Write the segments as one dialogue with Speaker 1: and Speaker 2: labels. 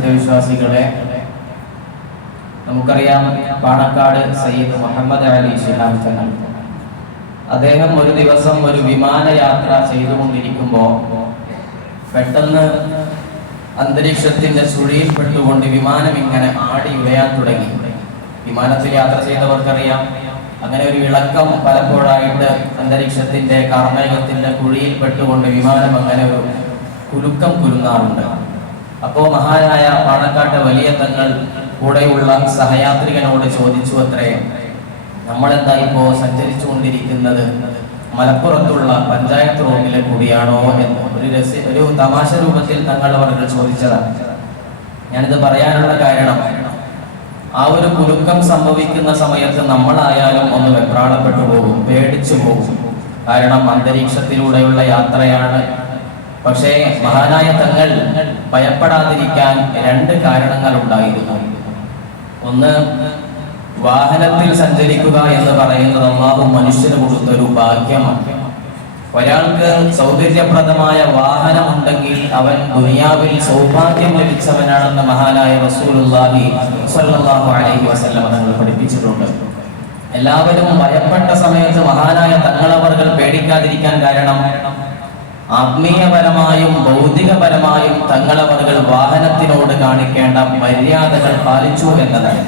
Speaker 1: സത്യവിശ്വാസികളെ നമുക്കറിയാം പാണക്കാട് സയ്യിദ് മുഹമ്മദ് അലി ശിഹാബ് തങ്ങൾ. അദ്ദേഹം ഒരു ദിവസം ഒരു വിമാനയാത്ര ചെയ്തുകൊണ്ടിരിക്കുമ്പോൾ പെട്ടെന്ന് അന്തരീക്ഷത്തിന്റെ ചുഴിയിൽപ്പെട്ടുകൊണ്ട് വിമാനം ഇങ്ങനെ ആടി ഉലയാൻ തുടങ്ങി. വിമാനത്തിൽ യാത്ര ചെയ്തവർക്കറിയാം. അങ്ങനെ ഒരു വിളക്കം പലപ്പോഴായിട്ട് അന്തരീക്ഷത്തിന്റെ കർമ്മേകത്തിന്റെ കുഴിയിൽ പെട്ടുകൊണ്ട് വിമാനം അങ്ങനെ ഒരു കുലുക്കം കുലുങ്ങാറുണ്ട് അപ്പോ മഹാനായ പാണക്കാട്ട് വലിയ തങ്ങൾ കൂടെയുള്ള സഹയാത്രികനോട് ചോദിച്ചു അത്രേ നമ്മളെന്താ ഇപ്പോ സഞ്ചരിച്ചു കൊണ്ടിരിക്കുന്നത് മലപ്പുറത്തുള്ള പഞ്ചായത്ത് റോഡിലെ കൂടിയാണോ എന്ന്. ഒരു രസ ഒരു തമാശ രൂപത്തിൽ തങ്ങൾ അവർക്ക് ചോദിച്ചതാണ് ഞാനിത് പറയാനുള്ള കാരണം ആ ഒരു കുലുക്കം സംഭവിക്കുന്ന സമയത്ത് നമ്മളായാലും ഒന്ന് വെപ്രാളപ്പെട്ടു പോകും പേടിച്ചു പോകും. കാരണം അന്തരീക്ഷത്തിലൂടെയുള്ള യാത്രയാണ് പക്ഷേ മഹാനായ തങ്ങൾ ഭയപ്പെടാതിരിക്കാൻ രണ്ട് കാരണങ്ങൾ ഉണ്ടായിരുന്നു ഒന്ന് വാഹനത്തിൽ സഞ്ചരിക്കുക എന്ന് പറയുന്നത് അള്ളാഹു മനുഷ്യന് കൊടുത്തൊരു ഭാഗ്യമാണ്. ഒരാൾക്ക് സൗകര്യപ്രദമായ വാഹനമുണ്ടെങ്കിൽ അവൻ ദുനിയാവിൽ സൗഭാഗ്യം ലഭിച്ചവനാണെന്ന് മഹാനായ റസൂലുള്ളാഹി സ്വല്ലല്ലാഹു അലൈഹി വസല്ലം തങ്ങൾ പഠിപ്പിച്ചിട്ടുണ്ട്. എല്ലാവരും ഭയപ്പെട്ട സമയത്ത് മഹാനായ തങ്ങളവർകൾ പേടിക്കാതിരിക്കാൻ കാരണം ആത്മീയപരമായും ഭൗതികപരമായും തങ്ങളവർകൾ വാഹനത്തിനോട് കാണിക്കേണ്ട മര്യാദകൾ പാലിച്ചു എന്നതാണ്.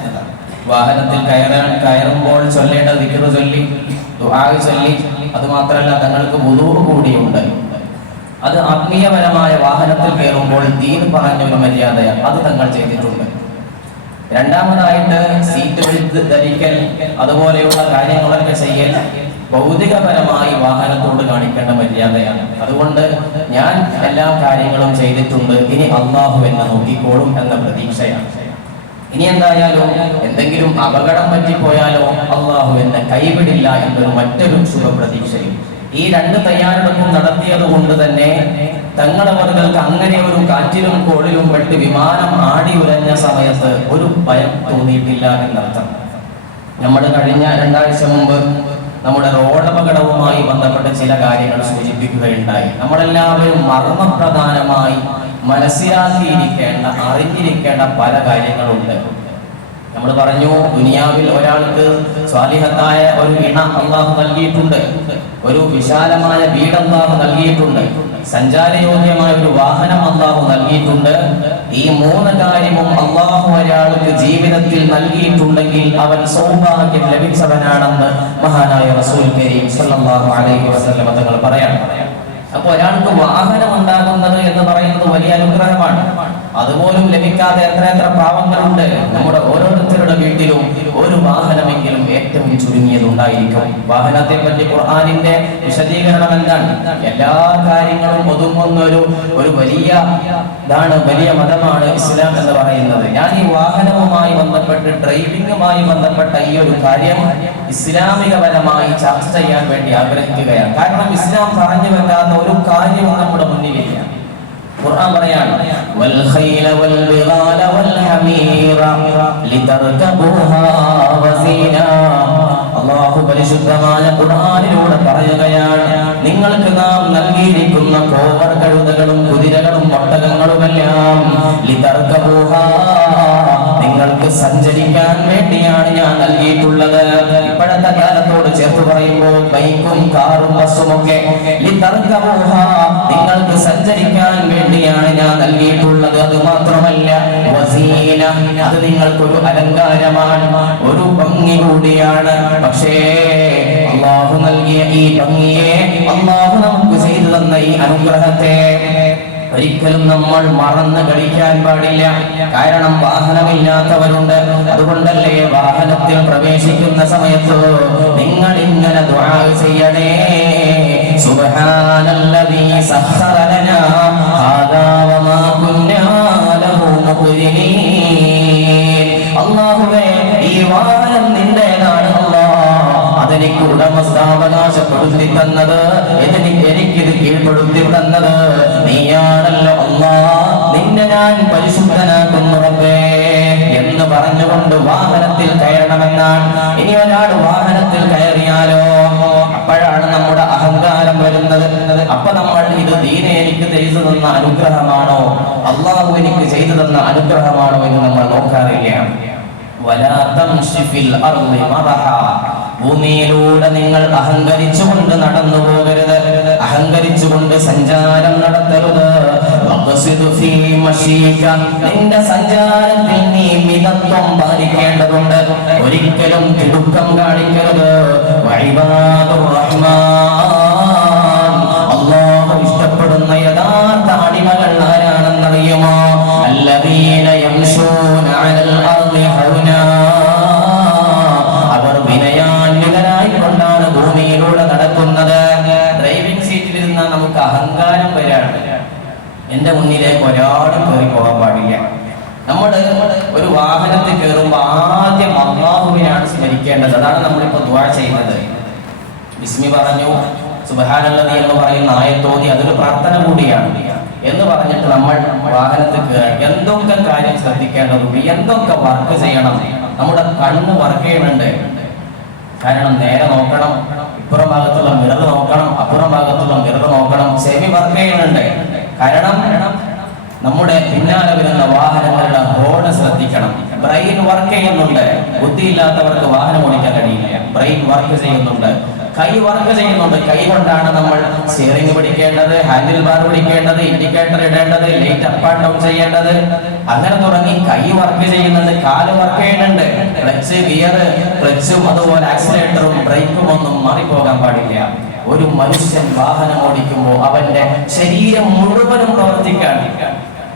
Speaker 1: വാഹനത്തിൽ കയറാൻ കയറുമ്പോൾ ചൊല്ലേണ്ട ദിക്കറ് ചൊല്ലി ദുഹാഗ് ചൊല്ലി അത് മാത്രമല്ല തങ്ങൾക്ക് മുതൂർ കൂടിയുണ്ട്. അത് ആത്മീയപരമായ വാഹനത്തിൽ കയറുമ്പോൾ ദീൻ പറഞ്ഞ ഒരു മര്യാദയാണ് അത് തങ്ങൾ ചെയ്തിട്ടുണ്ട്. രണ്ടാമതായിട്ട് സീറ്റ് ബെൽറ്റ് ധരിക്കൽ അതുപോലെയുള്ള കാര്യങ്ങളൊക്കെ ചെയ്യൽ ഭൗതികപരമായി വാഹനത്തോട് കാണിക്കേണ്ട മര്യാദയാണ്. അതുകൊണ്ട് ഞാൻ എല്ലാ കാര്യങ്ങളും ചെയ്തിട്ടുണ്ട്. ഇനി അള്ളാഹു എന്നെ നോക്കിക്കോളും എന്ന പ്രതീക്ഷയാണ്. ഇനി എന്തായാലും എന്തെങ്കിലും അപകടം പറ്റിപ്പോയാലോ അള്ളാഹു എന്നെ കൈവിടില്ല എന്നൊരു മറ്റൊരു ശുഭപ്രതീക്ഷയും. ഈ രണ്ട് തയ്യാറെടുപ്പും നടത്തിയത് കൊണ്ട് തന്നെ തങ്ങളവർക്ക് അങ്ങനെ ഒരു കാറ്റിലും കോളിലും പെട്ട് വിമാനം ആടി ഉലഞ്ഞ സമയത്ത് ഒരു ഭയം തോന്നിയിട്ടില്ല എന്നർത്ഥം. നമ്മൾ കഴിഞ്ഞ രണ്ടാഴ്ച മുമ്പ് നമ്മുടെ റോഡപകടവുമായി ബന്ധപ്പെട്ട ചില കാര്യങ്ങൾ സൂചിപ്പിക്കുകയുണ്ടായി. നമ്മളെല്ലാവരും മർമ്മപ്രധാനമായി മനസ്സിലാക്കിയിരിക്കേണ്ട അറിഞ്ഞിരിക്കേണ്ട പല കാര്യങ്ങളുണ്ട്. നമ്മൾ പറഞ്ഞു ദുനിയാവിൽ ഒരാൾക്ക് സ്വാലിഹത്തായ ഒരു ഇണ അള്ളാഹു നൽകിയിട്ടുണ്ട്. ഒരു വിശാലമായ വീട് അള്ളാഹു നൽകിയിട്ടുണ്ട്. സഞ്ചാരയോഗ്യമായ ഒരു വാഹനം അള്ളാഹു നൽകിയിട്ടുണ്ട്. ഈ മൂന്ന് കാര്യവും അള്ളാഹു ഒരാൾക്ക് ജീവിതത്തിൽ നൽകിയിട്ടുണ്ടെങ്കിൽ അവൻ സൗഭാഗ്യം ലഭിച്ചവനാണെന്ന് മഹാനായ റസൂൽ കരീം സല്ലല്ലാഹു അലൈഹി വസല്ലം തങ്ങൾ പറയാം അപ്പൊ ഒരാൾക്ക് വാഹനം ഉണ്ടാകുന്നത് എന്ന് പറയുന്നത് വലിയ അനുഗ്രഹമാണ്. അതുപോലും ലഭിക്കാതെ എത്ര എത്ര പാവങ്ങളുണ്ട്. നമ്മുടെ ഓരോരുത്തരുടെ വീട്ടിലും ഒരു വാഹനമെങ്കിലും ഏറ്റവും ചുരുങ്ങിയത് ഉണ്ടായിരിക്കും. വാഹനത്തെ പറ്റി ഖുർആാനിന്റെ വിശദീകരണം എന്താണ് എല്ലാ കാര്യങ്ങളും ഒതുങ്ങുന്ന ഒരു ഒരു വലിയ ഇതാണ് വലിയ മതമാണ് ഇസ്ലാം എന്ന് പറയുന്നത്. ഞാൻ ഈ വാഹനവുമായി ബന്ധപ്പെട്ട് ഡ്രൈവിംഗുമായി ബന്ധപ്പെട്ട ഈ ഒരു കാര്യം ഇസ്ലാമികപരമായി ചർച്ച ചെയ്യാൻ വേണ്ടി ആഗ്രഹിക്കുകയാണ്. കാരണം ഇസ്ലാം പറഞ്ഞു വെക്കാത്ത ഒരു കാര്യവും നമ്മുടെ മുന്നിലില്ല. ഖുർആൻ പറയാണ് വൽ ഖൈല വൽ വൽ ഹമീറ അല്ലാഹു പരിശുദ്ധമായ ഖുർആനിലൂടെ പറയുകയാണ് നിങ്ങൾക്ക് നാം നൽകിയിരിക്കുന്ന കോവർ കഴുതകളും കുതിരകളും ഒട്ടകങ്ങളുമെല്ലാം നിങ്ങൾക്ക് സഞ്ചരിക്കാൻ വേണ്ടിയാണ് ഞാൻ നൽകിയിട്ടുള്ളത്. ഇപ്പോഴത്തെ കാലത്തോട് ചേർത്ത് പറയുമ്പോൾ ബൈക്കും കാറും ബസ്സും ഒക്കെ നിങ്ങൾക്ക് സഞ്ചരിക്കാൻ വേണ്ടിയാണ് ഞാൻ നൽകിയിട്ടുള്ളത്. അത് മാത്രമല്ല വസീന അത് നിങ്ങൾക്കൊരു അലങ്കാരമാണ് ഒരു ഭംഗി കൂടിയാണ്. പക്ഷേ അള്ളാഹു നൽകിയ ഈ ഭംഗിയെ അള്ളാഹു നമുക്ക് ചെയ്തു തന്ന ഈ അനുഗ്രഹത്തെ ഒരിക്കലും നമ്മൾ മറന്ന് കളിക്കാൻ പാടില്ല. കാരണം വാഹനമില്ലാത്തവരുണ്ട്. അതുകൊണ്ടല്ലേ വാഹനത്തിൽ പ്രവേശിക്കുന്ന സമയത്ത് നിങ്ങൾ ഇങ്ങനെ ചെയ്യണേ. ഈ വാഹനം അതെനിക്ക് ഉടമസ്ഥാവകാശപ്പെടുത്തി തന്നത്. എനിക്ക് എനിക്കിത് കീഴ്പ്പെടുത്തി തന്നത്. നീയാണല്ലോ അല്ലാ നിന്നെ ഞാൻ പരിശുദ്ധനാക്കുന്നു റബ്ബേ എന്ന് പറഞ്ഞുകൊണ്ട് വാഹനത്തിൽ കയറണമെന്നാണ്. ഇനി ഒരാൾ വാഹനത്തിൽ കയറിയാലോ? അപ്പോഴാണ് നമ്മുടെ അഹങ്കാരം വരുന്നത്. അപ്പൊ നമ്മൾ ഇത് ദീനെ എനിക്ക് ചെയ്തു തന്ന അനുഗ്രഹമാണോ? അള്ളാഹു എനിക്ക് ചെയ്തു തന്ന അനുഗ്രഹമാണോ എന്ന് നമ്മൾ നോക്കാറില്ല. ഭൂമിയിലൂടെ നിങ്ങൾ അഹങ്കരിച്ചുകൊണ്ട് നടന്നു പോകരുത് അഹങ്കരിച്ചുകൊണ്ട് സഞ്ചാരം നടത്തരുത്. നിന്റെ സഞ്ചാരത്തിൽ നീ മിതത്വം പാലിക്കേണ്ടതുണ്ട്. ഒരിക്കലും തിടുക്കം കാണിക്കരുത്. വഇബാദുർ നമുക്ക് അഹങ്കാരം വരാണ്. എന്റെ മുന്നിലേക്ക് ഒരാളും കയറി പോകാൻ പാടില്ല. നമ്മൾ ഒരു വാഹനത്തിൽ കയറുമ്പോൾ ആദ്യം അള്ളാഹുവിനാണ് സ്മരിക്കേണ്ടത് അതാണ് നമ്മളിപ്പോൾ ദ്വാ ചെയ്യുന്നത്. ബിസ്മി പറഞ്ഞു സുബഹാനുള്ളതി എന്ന് പറയുന്ന ആയത്തോതി അതൊരു പ്രാർത്ഥന കൂടിയാണ്. എന്ന് പറഞ്ഞിട്ട് നമ്മൾ വാഹനത്തിൽ കയറി എന്തൊക്കെ കാര്യം ശ്രദ്ധിക്കേണ്ടതുണ്ട് എന്തൊക്കെ വർക്ക് ചെയ്യണം നമ്മുടെ കണ്ണ് വർക്ക് ചെയ്യുന്നുണ്ട്. കാരണം നേരെ നോക്കണം ഇപ്പുറം ഭാഗത്തുള്ള മിറർ നോക്കണം അപ്പുറം ഭാഗത്തുള്ള മിറർ നോക്കണം. സെമി വർക്ക് ചെയ്യുന്നുണ്ട് കാരണം നമ്മുടെ പിന്നാലെ വരുന്ന വാഹനങ്ങളുടെ ഹോൺ ശ്രദ്ധിക്കണം. ബ്രെയിൻ വർക്ക് ചെയ്യുന്നുണ്ട്. ബുദ്ധിയില്ലാത്തവർക്ക് വാഹനം ഓടിക്കാൻ കഴിയില്ല. ബ്രെയിൻ വർക്ക് ചെയ്യുന്നുണ്ട്. കൈ വർക്ക് ചെയ്യുന്നുണ്ട്. കൈ കൊണ്ടാണ് നമ്മൾ സ്റ്റിയറിംഗ് പിടിക്കേണ്ടത് ഹാൻഡിൽ ബാർ പിടിക്കേണ്ടത് ഇൻഡിക്കേറ്റർ ഇടേണ്ടത് ലൈറ്റ് അപ്പ് ആൻഡ് ഡൗൺ ചെയ്യേണ്ടത്. അങ്ങനെ തുടങ്ങി കൈ വർക്ക് ചെയ്യുന്നുണ്ട് കാൽ വർക്ക് ചെയ്യുന്നുണ്ട്. ക്ലച്ച് ഗിയർ ക്ലച്ചും അതുപോലെ ആക്സിലേറ്ററും ബ്രേക്കും ഒന്നും മാറിപ്പോകാൻ പാടില്ല. ഒരു മനുഷ്യൻ വാഹനം ഓടിക്കുമ്പോൾ അവന്റെ ശരീരം മുഴുവനും പ്രവർത്തിക്കാൻ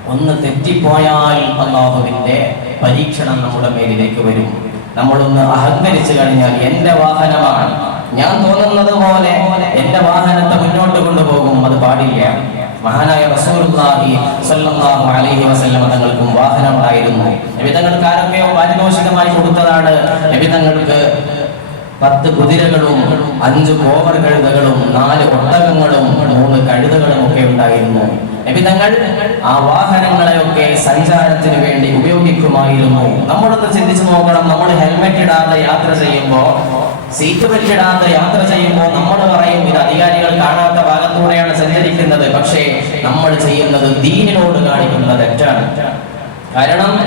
Speaker 1: ഒന്ന് തെറ്റിപ്പോയാൽ അള്ളാഹുവിന്റെ പരീക്ഷണം നമ്മുടെ മേലിലേക്ക് വരും. നമ്മളൊന്ന് അഹങ്കരിച്ചു കഴിഞ്ഞാൽ എന്റെ വാഹനമാണ്. ഞാൻ തോന്നുന്നത് പോലെ എന്റെ വാഹനത്തെ മുന്നോട്ട് കൊണ്ടുപോകും. അത് പാടില്ല. മഹാനായ റസൂലുള്ളാഹി സ്വല്ലല്ലാഹു അലൈഹി വസല്ലം തങ്ങൾക്കും വാഹനമായിരുന്നു നബിതങ്ങൾക്ക് നബി തങ്ങൾക്ക് ആരൊക്കെയോ പാരിതോഷികമായി കൊടുത്തതാണ്. നബി തങ്ങൾക്ക് പത്ത് കുതിരകളും അഞ്ച് കോവർ കഴുതകളും നാല് ഒട്ടകങ്ങളും മൂന്ന് കഴുതകളും ഒക്കെ ഉണ്ടായിരുന്നു. നബി തങ്ങൾ ആ വാഹനങ്ങളെയൊക്കെ സഞ്ചാരത്തിന് വേണ്ടി ഉപയോഗിക്കുമായിരുന്നു. നമ്മളൊന്ന് ചിന്തിച്ചു നോക്കണം. നമ്മൾ ഹെൽമെറ്റ് ഇടാതെ യാത്ര ചെയ്യുമ്പോ സീറ്റ് ബെൽറ്റ് ഇടാതെ യാത്ര ചെയ്യുമ്പോൾ നമ്മൾ പറയും ഇത് അധികാരികൾ കാണാത്ത ഭാഗത്തൂടെയാണ് സഞ്ചരിക്കുന്നത്. പക്ഷേ നമ്മൾ ചെയ്യുന്നത് ദീനിനോട് കാണിക്കുന്ന തെറ്റാണ്. കാരണം.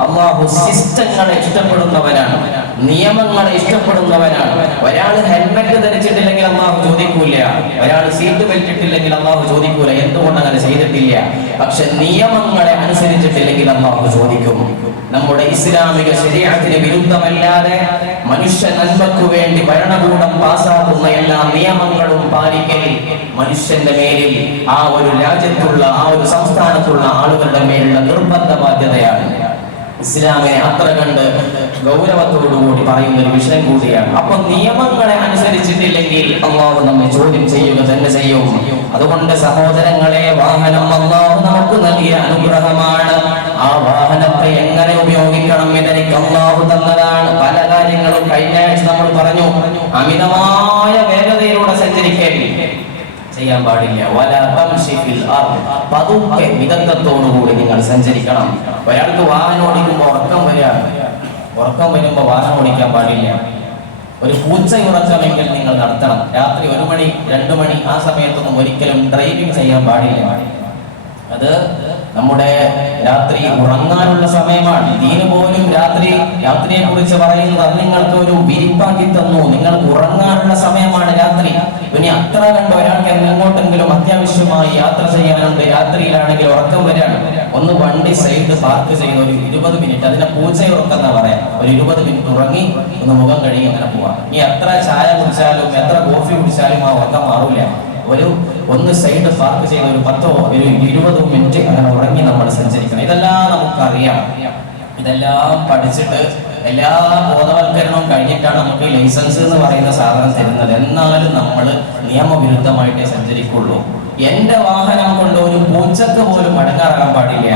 Speaker 1: അല്ലാഹു സിസ്റ്റങ്ങളെ ഇഷ്ടപ്പെടുന്നവനാണ്. നിയമങ്ങളെ ഇഷ്ടപ്പെടുന്നവനാണ്. ഒരാൾ ഹെൽമെറ്റ് ധരിച്ചിട്ടില്ലെങ്കിൽ അള്ളാഹു ചോദിക്കൂല. ഒരാൾ സീറ്റ് ബെൽറ്റ് ഇട്ടില്ലെങ്കിൽ അള്ളാഹു ചോദിക്കൂല. എന്തുകൊണ്ട് അങ്ങനെ ചെയ്തിട്ടില്ല? പക്ഷെ നിയമങ്ങളെ അനുസരിച്ചിട്ടില്ലെങ്കിൽ അള്ളാഹു ചോദിക്കും. നമ്മുടെ ഇസ്ലാമിക ശരീരത്തിന് വിരുദ്ധമല്ലാതെ മനുഷ്യ നന്മക്കു വേണ്ടി ഭരണകൂടം പാസാക്കുന്ന എല്ലാ നിയമങ്ങളും പാലിക്കൽ മനുഷ്യന്റെ മേലിൽ ആ ഒരു രാജ്യത്തുള്ള ആ ഒരു സംസ്ഥാനത്തുള്ള ആളുകളുടെ മേലുള്ള നിർബന്ധ ബാധ്യതയാണ് ഇസ്ലാമിനെ അത്ര കണ്ട് ഗൗരവത്തോടുകൂടി പറയുന്ന ഒരു വിഷയം കൂടിയാണ്. അപ്പൊ നിയമങ്ങളെ അനുസരിച്ചിട്ടില്ലെങ്കിൽ അള്ളാഹു നമ്മെ ചോദ്യം ചെയ്യുക തന്നെ ചെയ്യും. അതുകൊണ്ട് സഹോദരങ്ങളെ വാഹനം അള്ളാഹു നമുക്ക് നൽകിയ അനുഗ്രഹമാണ്. ആ വാഹനത്തെ എങ്ങനെ ഉപയോഗിക്കണം എന്നെനിക്ക് അള്ളാഹു തന്നതാണ്. പല കാര്യങ്ങളും കഴിഞ്ഞ ആഴ്ച നമ്മൾ പറഞ്ഞു. അമിതമായ വേഗതയിലൂടെ സഞ്ചരിക്കേണ്ടി ചെയ്യാൻ പാടില്ല. പതുക്കെ മിതത്വത്തോടുകൂടി നിങ്ങൾ സഞ്ചരിക്കണം. ഒരാൾക്ക് വാഹനം ഓടിക്കുമ്പോൾ ഉറക്കം വരിക. ഉറക്കം വരുമ്പോൾ വാഹനം ഓടിക്കാൻ പാടില്ല. ഒരു പൂച്ച ഉറച്ചമെങ്കിൽ നിങ്ങൾ നടത്തണം. രാത്രി ഒരു മണി രണ്ടു മണി ആ സമയത്തൊന്നും ഒരിക്കലും ഡ്രൈവിംഗ് ചെയ്യാൻ പാടില്ല. അത് നമ്മുടെ രാത്രി ഉറങ്ങാനുള്ള സമയമാണ്. ദീന് പോലും രാത്രി രാത്രിയെ കുറിച്ച് പറയുന്നത് അത് നിങ്ങൾക്ക് ഒരു വിരിപ്പാക്കി തന്നു. നിങ്ങൾ ഉറങ്ങാനുള്ള സമയമാണ് രാത്രി. ഇനി അത്ര കണ്ട് ഒരാൾക്ക് എങ്ങോട്ടെങ്കിലും അത്യാവശ്യമായി യാത്ര ചെയ്യാനുണ്ട് രാത്രിയിലാണെങ്കിൽ ഉറക്കം വരാണ് ഒന്ന് വണ്ടി സൈഡ് പാർക്ക് ചെയ്യുന്ന ഒരു ഇരുപത് മിനിറ്റ് അതിനെ പൂച്ച ഉറക്കെന്നാ പറയാം. ഒരു ഇരുപത് മിനിറ്റ് ഉറങ്ങി ഒന്ന് മുഖം കഴുകി അങ്ങനെ പോവാം. ഇനി എത്ര ചായ കുടിച്ചാലും എത്ര കോഫി കുടിച്ചാലും ആ ഉറക്കം മാറൂല. ഒരു ഒന്ന് സൈഡ് പാർക്ക് ചെയ്ത് ഒരു പത്തോ ഒരു ഇരുപതോ മിനിറ്റ് അങ്ങനെ ഉറങ്ങി നമ്മൾ സഞ്ചരിക്കണം. ഇതെല്ലാം നമുക്കറിയാം. ഇതെല്ലാം പഠിച്ചിട്ട് എല്ലാ ബോധവൽക്കരണവും കഴിഞ്ഞിട്ടാണ് നമുക്ക് ലൈസൻസ് എന്ന് പറയുന്ന സാധനം തരുന്നത്. എന്നാലും നമ്മൾ നിയമവിരുദ്ധമായിട്ടേ സഞ്ചരിക്കുള്ളൂ. എന്റെ വാഹനം കൊണ്ട് ഒരു പൂച്ചക്ക് പോലും മടങ്ങാറാകാൻ പാടില്ല.